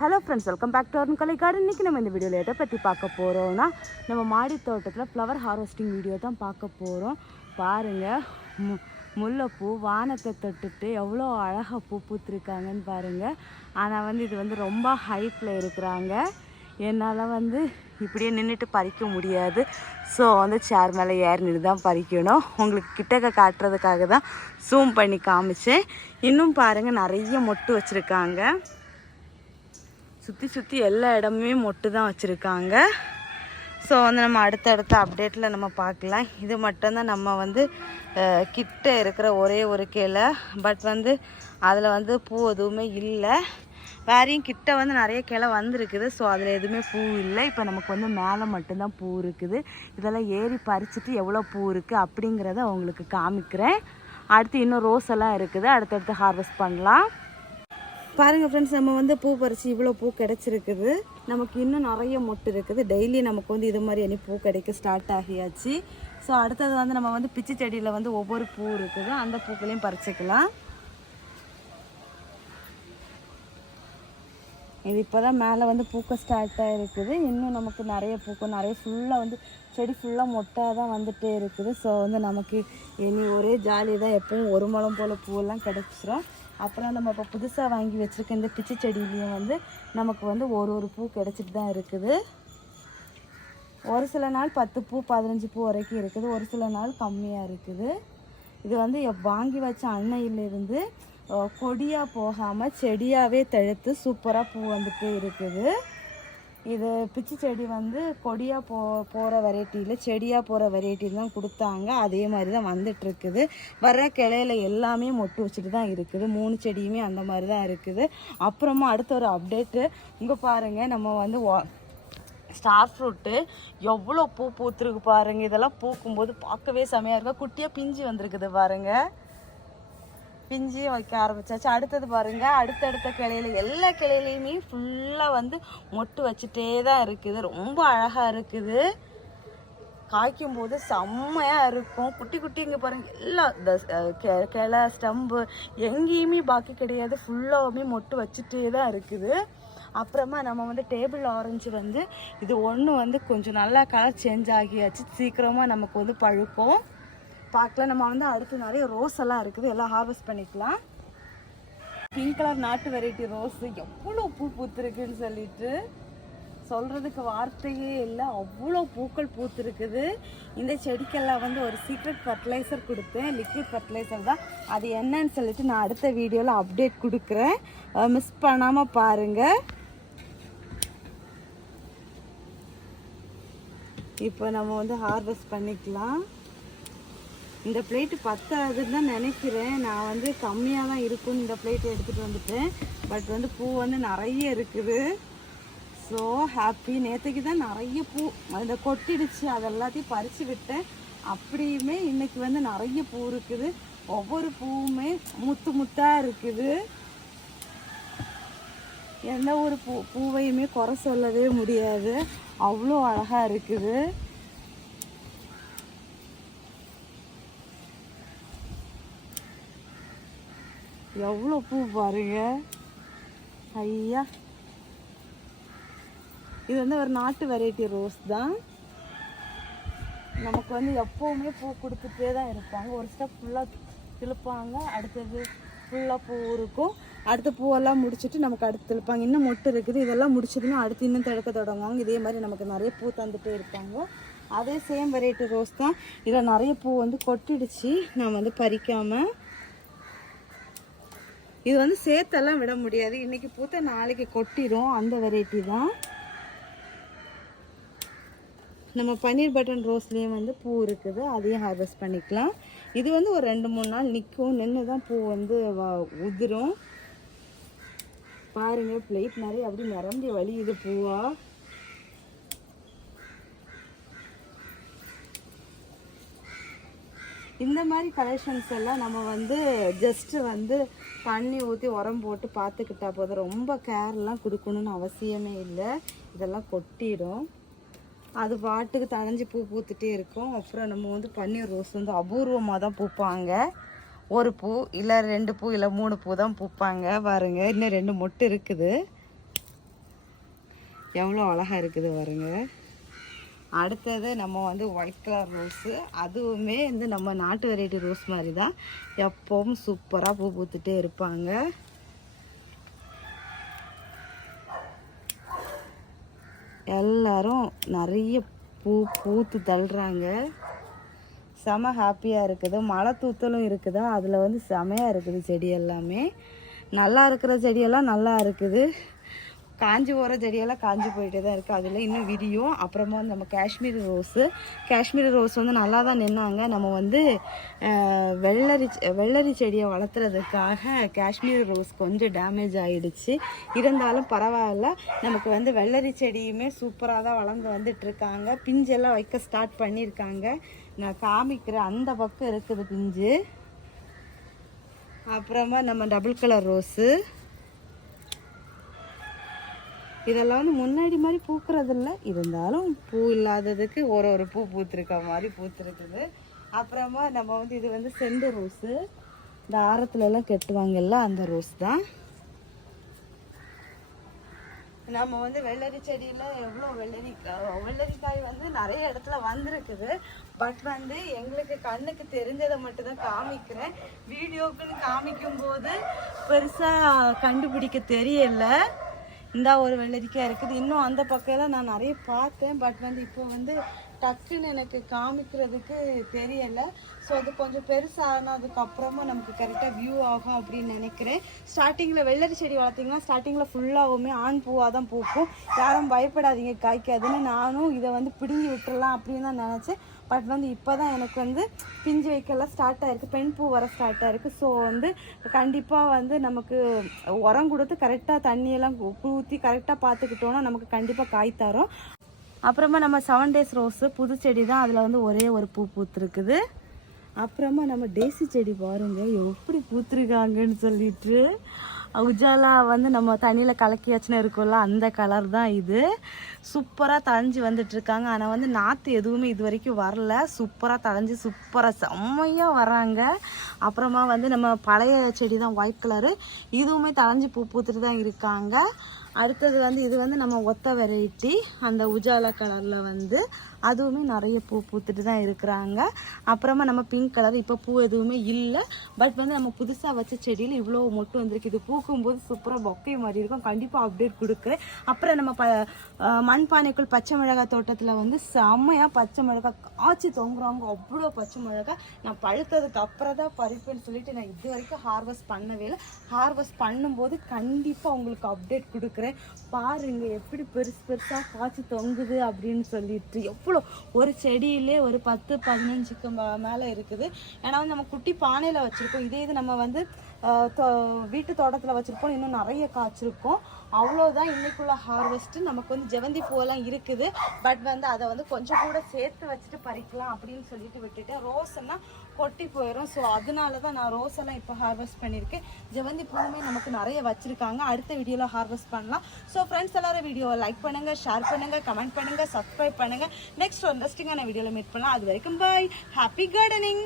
Hello friends welcome back to Arun Kalai garden இன்றைக்கி நம்ம இந்த வீடியோவில் எதை பற்றி பார்க்க போகிறோம்னா நம்ம மாடி தோட்டத்தில் ஃப்ளவர் ஹார்வெஸ்டிங் வீடியோ தான் பார்க்க போகிறோம் பாருங்கள் மு முல்லைப்பூ வானத்தை தொட்டுட்டு எவ்வளோ அழகாக பூ பூத்துருக்காங்கன்னு பாருங்கள் ஆனால் வந்து இது வந்து ரொம்ப ஹைட்டில் இருக்கிறாங்க. என்னால் வந்து இப்படியே நின்றுட்டு பறிக்க முடியாது. ஸோ வந்து சேர் மேலே ஏறி நின்று தான் பறிக்கணும். உங்களுக்கு கிட்டக்க காட்டுறதுக்காக தான் ஜூம் பண்ணி காமிச்சேன். இன்னும் பாருங்கள் நிறைய மொட்டு வச்சுருக்காங்க. சுற்றி சுற்றி எல்லா இடமுமே மொட்டு தான் வச்சுருக்காங்க. ஸோ வந்து நம்ம அடுத்தடுத்த அப்டேட்டில் நம்ம பார்க்கலாம். இது மட்டும்தான் நம்ம வந்து கிட்ட இருக்கிற ஒரே ஒரு கிளை. பட் வந்து அதில் வந்து பூ எதுவுமே இல்லை. வேறையும் கிட்ட வந்து நிறைய கிளை வந்திருக்குது. ஸோ அதில் எதுவுமே பூ இல்லை. இப்போ நமக்கு வந்து மேலே மட்டும்தான் பூ இருக்குது. இதெல்லாம் ஏறி பறிச்சுட்டு எவ்வளோ பூ இருக்குது அப்படிங்கிறத உங்களுக்கு காமிக்கிறேன். அடுத்து இன்னும் ரோஸ் எல்லாம் இருக்குது. அடுத்தடுத்து ஹார்வெஸ்ட் பண்ணலாம். பாருங்கள் ஃப்ரெண்ட்ஸ் நம்ம வந்து பூ பறித்து இவ்வளோ பூ கிடச்சிருக்குது. நமக்கு இன்னும் நிறைய மொட்டு இருக்குது. டெய்லி நமக்கு வந்து இது மாதிரி இனி பூ கிடைக்க ஸ்டார்ட் ஆகியாச்சு. ஸோ அடுத்தது வந்து நம்ம வந்து பிச்சு செடியில் வந்து ஒவ்வொரு பூ இருக்குது. அந்த பூக்களையும் பறிச்சுக்கலாம். இது இப்போ தான் மேலே வந்து பூக்க ஸ்டார்ட் ஆகிருக்குது இன்னும் நமக்கு நிறைய பூக்கும். நிறைய ஃபுல்லாக வந்து செடி ஃபுல்லாக மொட்டாக தான் வந்துகிட்டே இருக்குது. ஸோ வந்து நமக்கு இனி ஒரே ஜாலி தான் எப்பவும் ஒரு முழம் போல் பூவெல்லாம் கிடச்சிரும். அப்புறம் நம்ம இப்போ புதுசாக வாங்கி வச்சுருக்க இந்த பிச்சை செடியிலையும் வந்து நமக்கு வந்து ஒரு ஒரு பூ கிடச்சிட்டு தான் இருக்குது. ஒரு சில நாள் பத்து பூ பதினஞ்சு பூ வரைக்கும் இருக்குது. ஒரு சில நாள் கம்மியாக இருக்குது. இது வந்து வாங்கி வச்ச அன்னையிலிருந்து கொடியாக போகாமல் செடியாகவே தழுத்து சூப்பராக பூ வந்துட்டு இருக்குது. இது பிச்சி செடி வந்து கொடியாக போ போகிற வெரைட்டியில் செடியாக போகிற வெரைட்டியில் தான் கொடுத்தாங்க. அதே மாதிரி தான் வந்துட்டுருக்குது. வர்ற கிளையில எல்லாமே மொட்டு வச்சுட்டு தான் இருக்குது. மூணு செடியுமே அந்த மாதிரி தான் இருக்குது. அப்புறமா அடுத்த ஒரு அப்டேட்டு இங்கே பாருங்கள் நம்ம வந்து ஸ்டார் ஃப்ரூட்டு எவ்வளோ பூ பூத்துருக்கு பாருங்கள் இதெல்லாம் பூக்கும்போது பார்க்கவே செமையாக இருக்கும். குட்டியாக பிஞ்சு வந்திருக்குது பாருங்கள் பிஞ்சு வைக்க ஆரம்பிச்சாச்சு. அடுத்தது பாருங்க அடுத்தடுத்த கிளையில எல்லா கிளையிலையுமே ஃபுல்லாக வந்து மொட்டு வச்சுட்டே தான் இருக்குது. ரொம்ப அழகாக இருக்குது. காய்க்கும் போது செம்மையாக இருக்கும். குட்டி குட்டி இங்கே பாருங்க எல்லா இந்த கெ- கிளை ஸ்டம்பு எங்கேயுமே பாக்கி கிடையாது. ஃபுல்லாகவுமே மொட்டு வச்சுட்டே தான் இருக்குது. அப்புறமா நம்ம வந்து டேபிள் ஆரஞ்சு வந்து இது ஒன்று வந்து கொஞ்சம் நல்லா கலர் சேஞ்ச் ஆகியாச்சு. சீக்கிரமாக நமக்கு வந்து பழுக்கும். பார்க்கலாம் நம்ம வந்து அடுத்து நிறைய ரோஸ் எல்லாம் இருக்குது. எல்லாம் ஹார்வெஸ்ட் பண்ணிக்கலாம். பிங்க் கலர் நாட்டு வெரைட்டி ரோஸ் எவ்வளோ பூ பூத்துருக்குன்னு சொல்லிட்டு சொல்கிறதுக்கு வார்த்தையே இல்லை. அவ்வளோ பூக்கள் பூத்துருக்குது. இந்த செடிக்கெல்லாம் வந்து ஒரு சீக்ரெட் ஃபர்டிலைசர் கொடுத்தேன். லிக்விட் ஃபர்டிலைசர் தான். அது என்னன்னு சொல்லிட்டு நான் அடுத்த வீடியோவில் அப்டேட் கொடுக்குறேன். மிஸ் பண்ணாமல் பாருங்கள் இப்போ நம்ம வந்து ஹார்வெஸ்ட் பண்ணிக்கலாம். இந்த பிளேட்டு பத்தாதுன்னு தான் நினைக்கிறேன். நான் வந்து கம்மியாக தான் இருக்கும்னு இந்த பிளேட் எடுத்துகிட்டு வந்துட்டேன் பட் வந்து பூ வந்து நிறைய இருக்குது. ஸோ ஹாப்பி நேற்றுக்கு தான் நிறைய பூ. அந்த கொட்டிடுச்சு. அது எல்லாத்தையும் பறித்து விட்டேன். அப்படியுமே இன்றைக்கி வந்து நிறைய பூ இருக்குது. ஒவ்வொரு பூவுமே முத்து முத்தாக இருக்குது. எந்த ஒரு பூ பூவையுமே குறை சொல்லவே முடியாது. அவ்வளோ அழகாக இருக்குது. எவ்வளோ பூ பாருங்க. ஐயா. இது வந்து ஒரு நாட்டு வெரைட்டி ரோஸ் தான். நமக்கு வந்து எப்போவுமே பூ கொடுத்துட்டே தான் இருப்பாங்க. ஒரு ஸ்டெப் ஃபுல்லாக திழுப்பாங்க அடுத்தது ஃபுல்லாக பூ இருக்கும். அடுத்த பூவெல்லாம் முடிச்சுட்டு நமக்கு அடுத்து திழுப்பாங்க இன்னும் மொட்டு இருக்குது. இதெல்லாம் முடிச்சதுன்னா அடுத்து இன்னும் திழக்க தொடங்குவாங்க. இதே மாதிரி நமக்கு நிறைய பூ தந்துகிட்டே இருப்பாங்க. அதே சேம் வெரைட்டி ரோஸ் தான். இதில் நிறைய பூ வந்து கொட்டிடுச்சு. நான் வந்து பறிக்காமல் இது வந்து சேர்த்தெல்லாம் விட முடியாது. இன்னைக்கு பூத்த நாளைக்கு கொட்டிடும் அந்த வெரைட்டி தான். நம்ம பன்னீர் பட்டன் ரோஸ்லேயும் வந்து பூ இருக்குது. அதையும் ஹார்வெஸ்ட் பண்ணிக்கலாம். இது வந்து ஒரு ரெண்டு மூணு நாள் நிற்கும் நின்று தான் பூ வந்து வ- உதிரும். பாருங்கள் பிளேட் நிறைய அப்படி நிரம்பி வலியுது பூவா. இந்த மாதிரி கலெக்ஷன்ஸ் எல்லாம் நம்ம வந்து ஜஸ்ட்டு வந்து தண்ணி ஊற்றி உரம் போட்டு பார்த்துக்கிட்டா போதும். ரொம்ப கேர்லாம் கொடுக்கணும்னு அவசியமே இல்லை. இதெல்லாம் கொட்டிடும். அது பாட்டுக்கு தழைஞ்சு பூ பூத்துட்டே இருக்கும். அப்புறம் நம்ம வந்து பன்னீர் ரோஸ் வந்து அபூர்வமாக தான் பூப்பாங்க. ஒரு பூ இல்லை ரெண்டு பூ இல்லை மூணு பூ தான் பூப்பாங்க. பாருங்க இன்னும் ரெண்டு மொட்டு இருக்குது. எவ்வளோ அழகாக இருக்குது பாருங்கள் அடுத்தது நம்ம வந்து ஒயிட் கலர் ரோஸு அதுவுமே வந்து நம்ம நாட்டு வெரைட்டி ரோஸ் மாதிரி தான் எப்பவும் சூப்பராக பூ பூத்துட்டே இருப்பாங்க. எல்லாரும் நிறைய பூ பூத்து தள்ளுறாங்க. செம ஹாப்பியாக இருக்குது. மழை தூத்தலும் இருக்குதா. அதில் வந்து செமையாக இருக்குது செடி எல்லாமே. நல்லா இருக்கிற செடியெல்லாம் நல்லா இருக்குது. காஞ்சி போகிற செடியெல்லாம் காஞ்சி போயிட்டே தான் இருக்குது அதில் இன்னும் விரியும். அப்புறமா வந்து நம்ம காஷ்மீர் ரோஸு. காஷ்மீர் ரோஸ் வந்து நல்லா தான் நின்னாங்க. நம்ம வந்து வெள்ளரி வெள்ளரி செடியை வளர்த்துறதுக்காக காஷ்மீர் ரோஸ் கொஞ்சம் டேமேஜ் ஆகிடுச்சு இருந்தாலும் பரவாயில்ல. நமக்கு வந்து வெள்ளரி செடியுமே சூப்பராக தான் வளர்ந்து வந்துட்டுருக்காங்க. பிஞ்செல்லாம் வைக்க ஸ்டார்ட் பண்ணியிருக்காங்க. நான் காமிக்கிறேன். அந்த பக்கம் இருக்குது பிஞ்சு. அப்புறமா நம்ம டபுள் கலர் ரோஸு இதெல்லாம் வந்து முன்னாடி மாதிரி பூக்கிறது இருந்தாலும் பூ இல்லாததுக்கு ஒரு ஒரு பூ பூத்திருக்க மாதிரி பூத்துருக்குது. அப்புறமா நம்ம வந்து இது வந்து செண்டு ரோஸு. இந்த ஆரத்துலலாம் கெட்டுவாங்கல்ல அந்த ரோஸ் தான். நம்ம வந்து வெள்ளரி செடியில் எவ்வளோ வெள்ளரி வெள்ளரிக்காய் வந்து நிறைய இடத்துல வந்திருக்குது. பட் வந்து எங்களுக்கு கண்ணுக்கு தெரிஞ்சதை மட்டும்தான் காமிக்கிறேன். வீடியோக்குன்னு காமிக்கும் போது பெருசாக கண்டுபிடிக்க தெரியலை. இந்த ஒரு வெள்ளரிக்காய் இருக்குது. இன்னும் அந்த பக்கம் நான் நிறைய பார்த்தேன். பட் வந்து இப்போ வந்து டக்குன்னு எனக்கு காமிக்கிறதுக்கு தெரியலை. ஸோ அது கொஞ்சம் பெருசானதுக்கப்புறமா நமக்கு கரெக்டாக வியூ ஆகும் அப்படின்னு நினைக்கிறேன். ஸ்டார்டிங்கில் வெள்ளரி செடி வளர்த்திங்கன்னா ஸ்டார்டிங்கில் ஃபுல்லாகவுமே ஆண் பூவாக தான் பூக்கும். யாரும் பயப்படாதீங்க காய்க்காதுன்னு நானும் இதை வந்து பிடுங்கி விட்டுடலாம் அப்படின்னு தான் நினச்சேன். பட் வந்து இப்போ தான் எனக்கு வந்து பிஞ்சு வைக்கலாம் ஸ்டார்ட் ஆகிருக்கு பெண் பூ வர ஸ்டார்ட் ஆகிருக்கு ஸோ வந்து கண்டிப்பாக வந்து நமக்கு உரம் கொடுத்து கரெக்டாக தண்ணியெல்லாம் ஊற்றி கரெக்டாக பார்த்துக்கிட்டோன்னா நமக்கு கண்டிப்பாக காய் தரும். அப்புறமா நம்ம செவன் டேஸ் ரோஸு புது செடி தான் அதில் வந்து ஒரே ஒரு பூ பூத்துருக்குது. அப்புறமா நம்ம டேசி செடி பாருங்கள் எப்படி பூத்துருக்காங்கன்னு சொல்லிட்டு. உஜாலா வந்து நம்ம தண்ணியில் கலக்கியாச்சுன்னு இருக்கும்ல அந்த கலர் தான் இது. சூப்பராக தழைஞ்சு வந்துட்டுருக்காங்க. ஆனால் வந்து நாற்று எதுவுமே இது வரைக்கும் வரல. சூப்பராக தழைஞ்சு சூப்பராக செம்மையாக வராங்க அப்புறமா வந்து நம்ம பழைய செடி தான் ஒயிட் கலரு இதுவுமே தழைஞ்சு பூ பூத்துட்டு தான் இருக்காங்க. அடுத்தது வந்து இது வந்து நம்ம ஒத்த வெரைட்டி அந்த உஜாலா கலரில் வந்து அதுவுமே நிறைய பூ பூத்துட்டு தான் இருக்கிறாங்க. அப்புறமா நம்ம பிங்க் கலர் இப்போ பூ எதுவுமே இல்லை. பட் வந்து நம்ம புதுசாக வச்ச செடியில் இவ்வளோ மொட்டு வந்திருக்கு. இது பூக்கும்போது சூப்பராக பொக்கை மாதிரி இருக்கும். கண்டிப்பாக அப்டேட் கொடுக்குறேன். அப்புறம் நம்ம ப மண்பானைக்குள் பச்சை மிளகாய் தோட்டத்தில் வந்து செம்மையாக பச்சை மிளகாய் காய்ச்சி தொங்குறவங்க அவ்வளோ பச்சை மிளகாய். நான் பழுத்ததுக்கு அப்புறம் தான் பறிப்பேன்னு சொல்லிட்டு நான் இது வரைக்கும் ஹார்வெஸ்ட் பண்ணவே இல்லை. ஹார்வெஸ்ட் பண்ணும்போது கண்டிப்பாக உங்களுக்கு அப்டேட் கொடுக்குறேன். பாருங்க எப்படி பெருசு பெருசாக காய்ச்சி தொங்குது அப்படின்னு சொல்லிட்டு. எவ்வளோ ஒரு செடியிலே ஒரு பத்து பதினஞ்சுக்கு மே- மேலே இருக்குது. ஏன்னா வந்து நம்ம குட்டி பானையில் வச்சுருக்கோம். இதே இது நம்ம வந்து தோ- வீட்டு தோட்டத்தில் வச்சுருப்போம். இன்னும் நிறைய காய்ச்சிருக்கோம். அவ்வளோதான் இன்னைக்குள்ள ஹார்வெஸ்ட்டு நமக்கு வந்து ஜெவந்தி பூவெல்லாம் இருக்குது. பட் வந்து அதை வந்து கொஞ்சம் கூட சேர்த்து வச்சுட்டு பறிக்கலாம் அப்படின்னு சொல்லிட்டு விட்டுட்டேன் ரோஸ் எல்லாம் கொட்டி போயிடும் ஸோ அதனால தான் நான் ரோஸ் எல்லாம் இப்போ ஹார்வெஸ்ட் பண்ணியிருக்கேன். ஜெவந்தி பூவுமே நமக்கு நிறைய வச்சுருக்காங்க. அடுத்த வீடியோவில் ஹார்வெஸ்ட் பண்ணலாம். ஸோ ஃப்ரெண்ட்ஸ் எல்லாரும் வீடியோவை லைக் பண்ணுங்கள் ஷேர் பண்ணுங்கள் கமெண்ட் பண்ணுங்கள் சப்ஸ்கிரைப் பண்ணுங்கள் நெக்ஸ்ட் இன்ட்ரெஸ்டிங்கான வீடியோவில் மீட் பண்ணலாம். அது வரைக்கும் பாய் ஹாப்பி கார்டனிங்